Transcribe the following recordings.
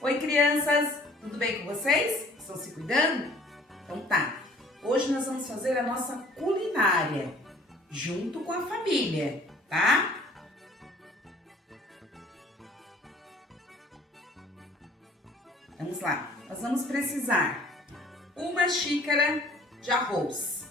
Oi, crianças! Tudo bem com vocês? Estão se cuidando? Então tá! Hoje nós vamos fazer a nossa culinária, junto com a família, tá? Vamos lá! Nós vamos precisar uma xícara de arroz,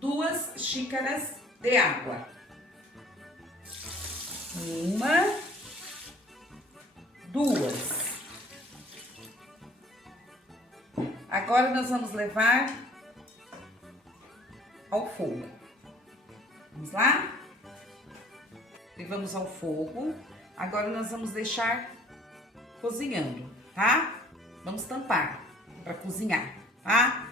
duas xícaras de água, uma, duas. Agora nós vamos levar ao fogo. Vamos lá? Levamos ao fogo. Agora nós vamos deixar cozinhando, tá? Vamos tampar para cozinhar, tá?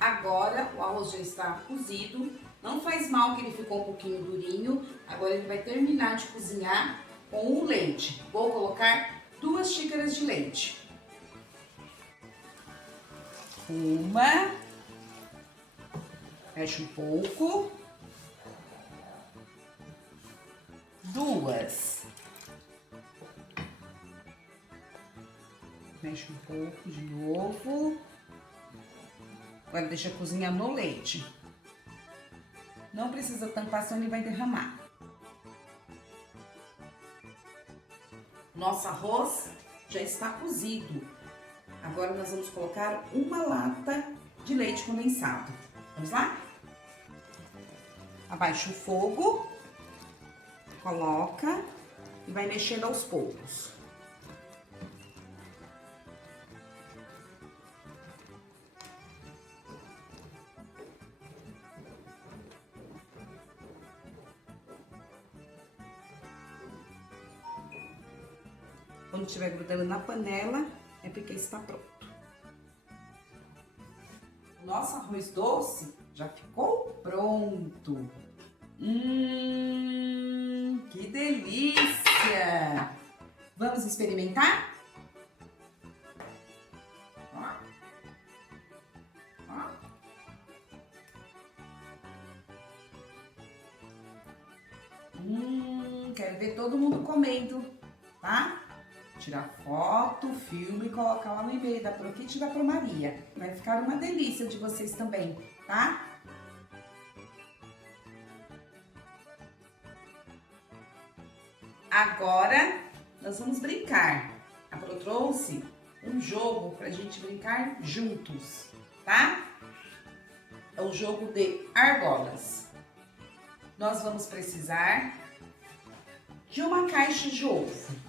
Agora o arroz já está cozido. Não faz mal que ele ficou um pouquinho durinho. Agora ele vai terminar de cozinhar com o leite. Vou colocar 2 xícaras de leite. Uma. Fecha um pouco. 2. Mexe um pouco de novo. Agora deixa cozinhar no leite. Não precisa tampar, senão ele vai derramar. Nosso arroz já está cozido. Agora nós vamos colocar uma lata de leite condensado. Vamos lá? Abaixa o fogo, coloca e vai mexendo aos poucos. Quando estiver grudando na panela, é porque está pronto. O nosso arroz doce já ficou pronto. Que delícia! Vamos experimentar? Ó. Ó. Quero ver todo mundo comendo, tá? Tirar foto, filme e colocar lá no e-mail da Profit e da Pro Maria. Vai ficar uma delícia de vocês também, tá? Agora, nós vamos brincar. A Pro trouxe um jogo pra gente brincar juntos, tá? É o jogo de argolas. Nós vamos precisar de uma caixa de ovo,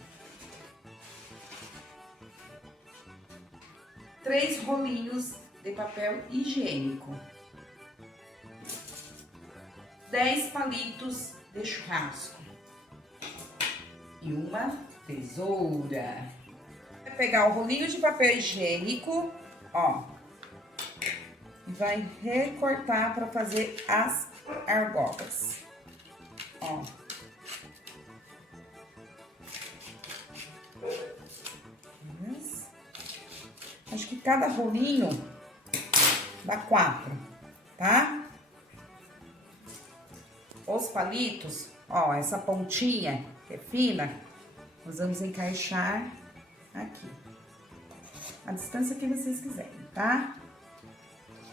3 rolinhos de papel higiênico, 10 palitos de churrasco e uma tesoura. Vai pegar o rolinho de papel higiênico, ó, e vai recortar para fazer as argolas, ó. Acho que cada rolinho dá 4, tá? Os palitos, ó, essa pontinha que é fina, nós vamos encaixar aqui. A distância que vocês quiserem, tá?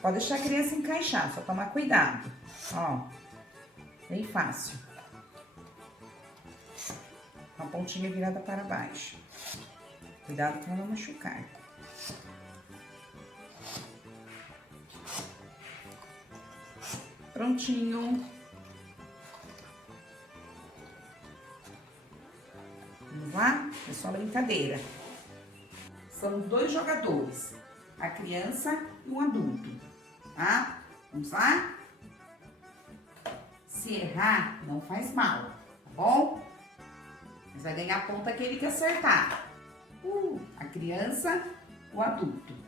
Pode deixar a criança encaixar, só tomar cuidado. Ó, bem fácil. Com a pontinha virada para baixo. Cuidado para não machucar. Prontinho. Vamos lá? É só brincadeira. São 2 jogadores, a criança e o adulto, tá? Vamos lá? Se errar, não faz mal, tá bom? Mas vai ganhar ponto aquele que acertar. A criança, o adulto.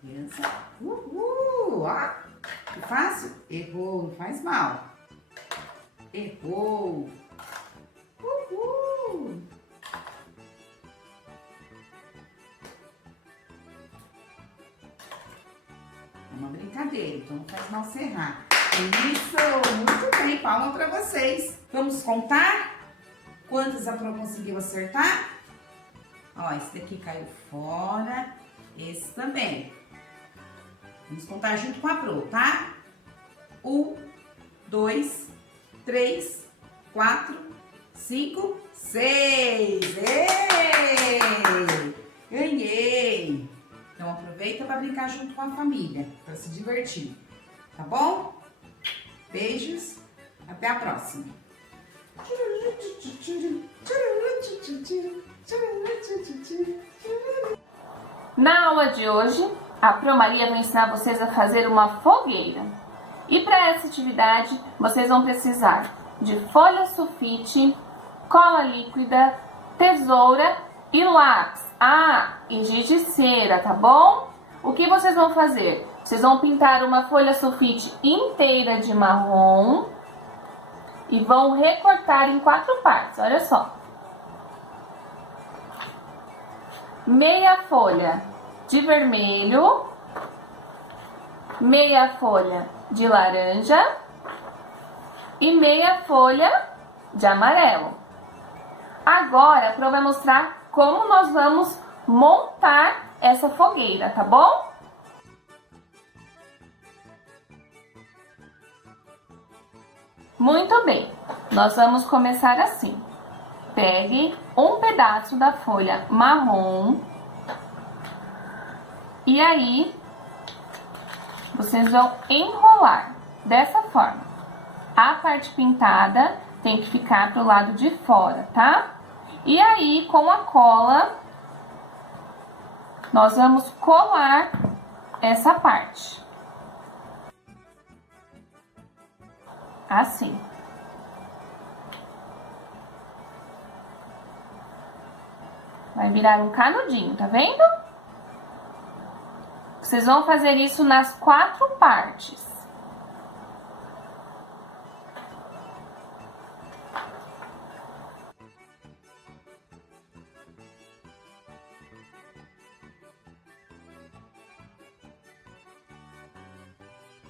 Criança, ó, que fácil. Errou, não faz mal. Errou! Uhul! É uma brincadeira, então não faz mal você errar. Isso! Muito bem, palma pra vocês. Vamos contar? Quantos a Pro conseguiu acertar? Ó, esse daqui caiu fora. Esse também. Vamos contar junto com a Pro, tá? 1, 2, 3, 4, 5, 6. Ganhei! Então aproveita para brincar junto com a família, para se divertir. Tá bom? Beijos, até a próxima. Na aula de hoje, a Pro Maria vai ensinar vocês a fazer uma fogueira. E para essa atividade, vocês vão precisar de folha sulfite, cola líquida, tesoura e lápis. E giz de cera, tá bom? O que vocês vão fazer? Vocês vão pintar uma folha sulfite inteira de marrom e vão recortar em 4 partes, olha só. Meia folha de vermelho, meia folha de laranja e meia folha de amarelo. Agora a Pro vai mostrar como nós vamos montar essa fogueira, tá bom? Muito bem, nós vamos começar assim. Pegue um pedaço da folha marrom e aí vocês vão enrolar dessa forma. A parte pintada tem que ficar pro lado de fora, tá? E aí, com a cola, nós vamos colar essa parte. Assim. Vai virar um canudinho, tá vendo? Vocês vão fazer isso nas 4 partes.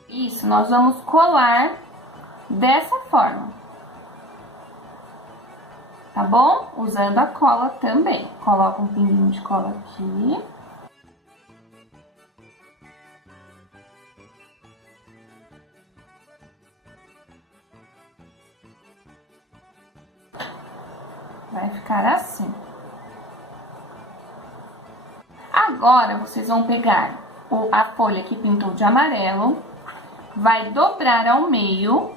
Isso, nós vamos colar dessa forma. Tá bom? Usando a cola também. Coloca um pinguinho de cola aqui. Vai ficar assim. Agora, vocês vão pegar a folha que pintou de amarelo, vai dobrar ao meio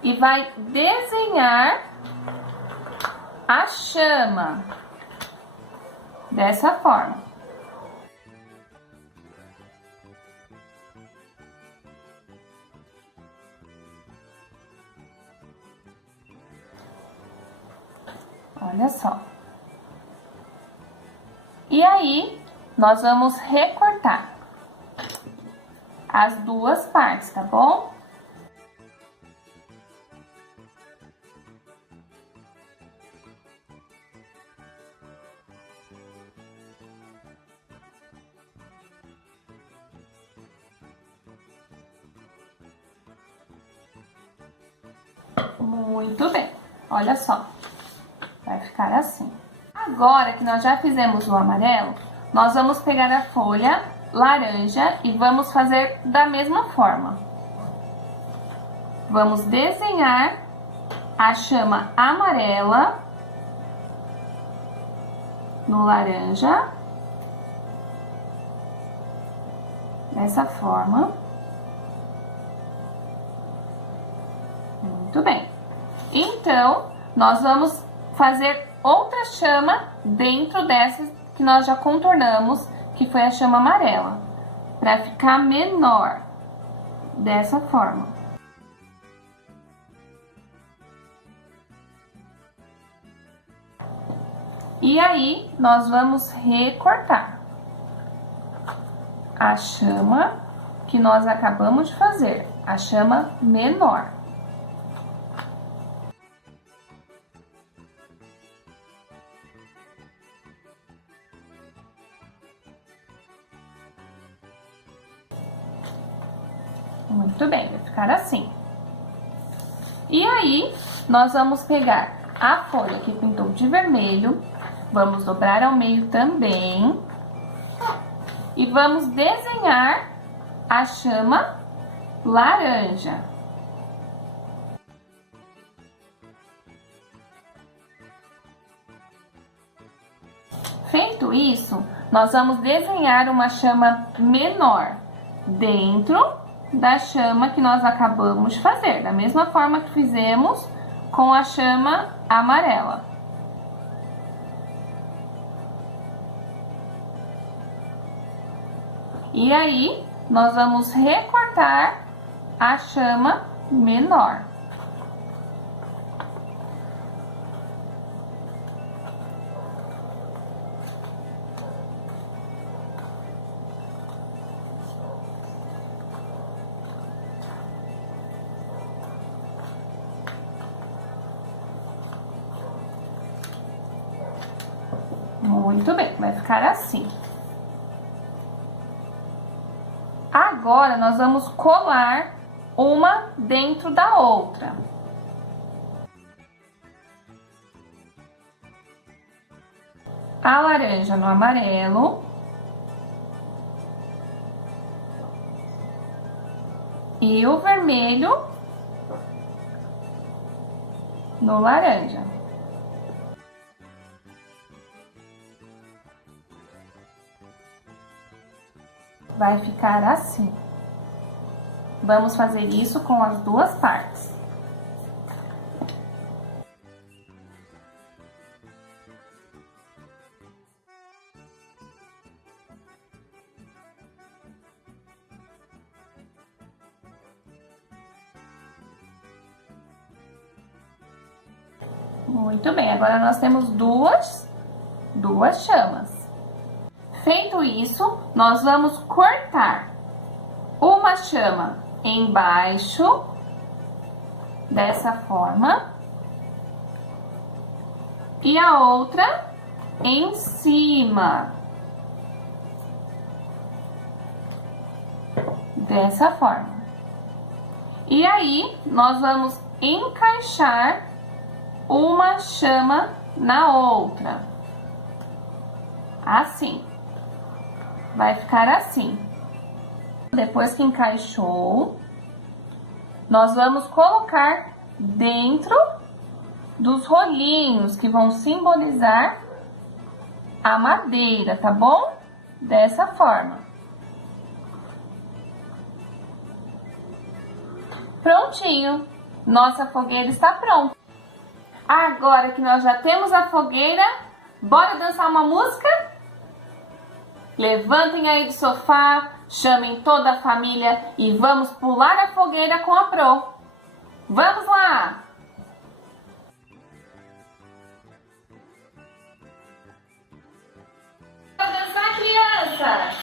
e vai desenhar a chama dessa forma. Olha só. E aí, nós vamos recortar as 2 partes, tá bom? Muito bem. Olha só. Vai ficar assim. Agora que nós já fizemos o amarelo, nós vamos pegar a folha laranja e vamos fazer da mesma forma. Vamos desenhar a chama amarela no laranja, dessa forma. Muito bem. Então, nós vamos fazer outra chama dentro dessas que nós já contornamos, que foi a chama amarela, para ficar menor, dessa forma. E aí, nós vamos recortar a chama que nós acabamos de fazer. a chama menor. Muito bem, vai ficar assim. E aí, nós vamos pegar a folha que pintou de vermelho, vamos dobrar ao meio também e vamos desenhar a chama laranja. Feito isso, nós vamos desenhar uma chama menor dentro da chama que nós acabamos de fazer, da mesma forma que fizemos com a chama amarela. E aí, nós vamos recortar a chama menor. Muito bem, vai ficar assim. Agora, nós vamos colar uma dentro da outra. A laranja no amarelo. E o vermelho no laranja. Vai ficar assim. Vamos fazer isso com as duas partes. Muito bem, agora nós temos duas chamas. Feito isso, nós vamos cortar uma chama embaixo, dessa forma, e a outra em cima, dessa forma. E aí, nós vamos encaixar uma chama na outra, assim. Vai ficar assim. Depois que encaixou, nós vamos colocar dentro dos rolinhos que vão simbolizar a madeira, tá bom? Dessa forma. Prontinho! Nossa fogueira está pronta. Agora que nós já temos a fogueira, bora dançar uma música? Levantem aí do sofá, chamem toda a família e vamos pular a fogueira com a Pro. Vamos lá! Bora dançar, crianças!